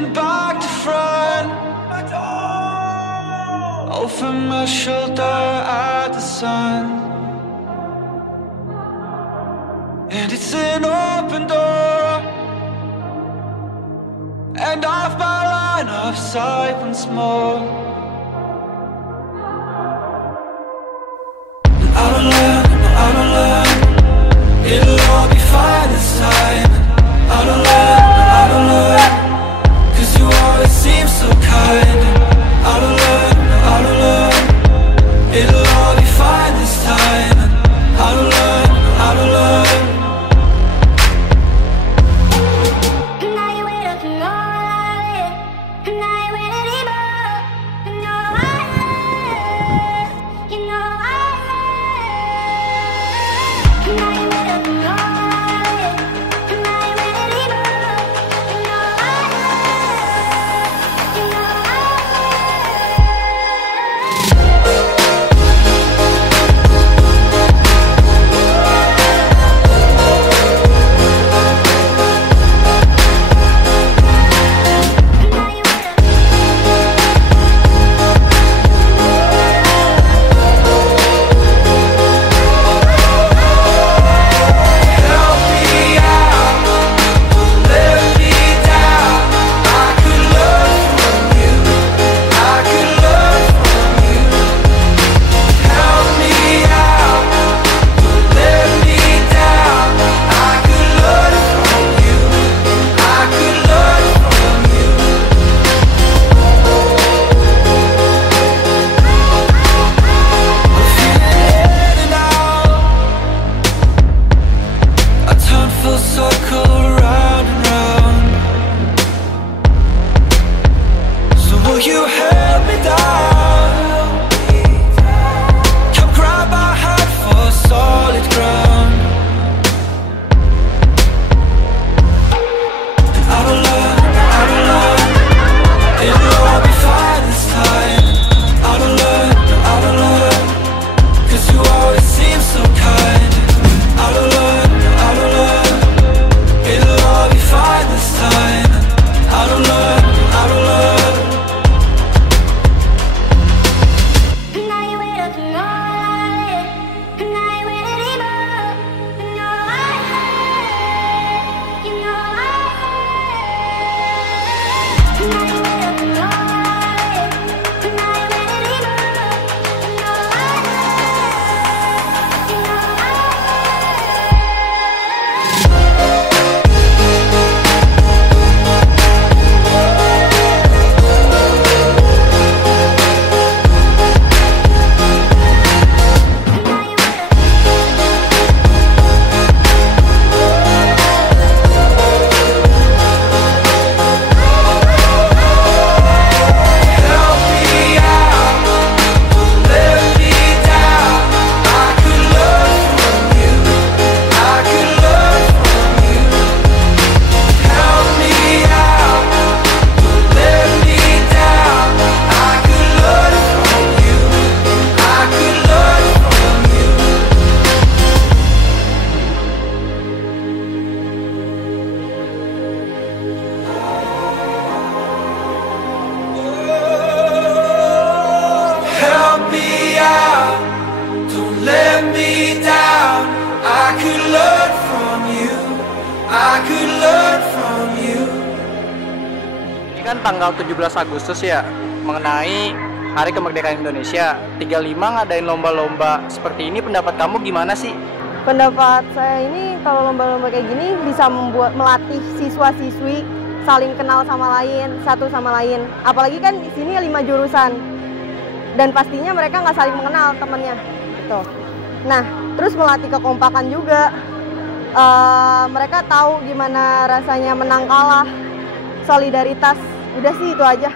looking back to front, over my shoulder at the sun. And it's an open door, and off my line of sight once more. And I don't learn, it'll all be fine this time. I don't learn, cause you always seem so kind. I don't learn, it'll all be fine this time. I don't learn. Ini kan tanggal 17 Agustus ya, mengenai Hari Kemerdekaan Indonesia. 35 ngadain lomba-lomba seperti ini, pendapat kamu gimana sih? Pendapat saya ini kalau lomba-lomba kayak gini bisa melatih siswa-siswi saling kenal sama lain, satu sama lain. Apalagi kan di sini 5 jurusan dan pastinya mereka nggak saling mengenal temennya. Gitu. Nah, terus melatih kekompakan juga. Mereka tahu gimana rasanya menang kalah, solidaritas. Udah sih itu aja.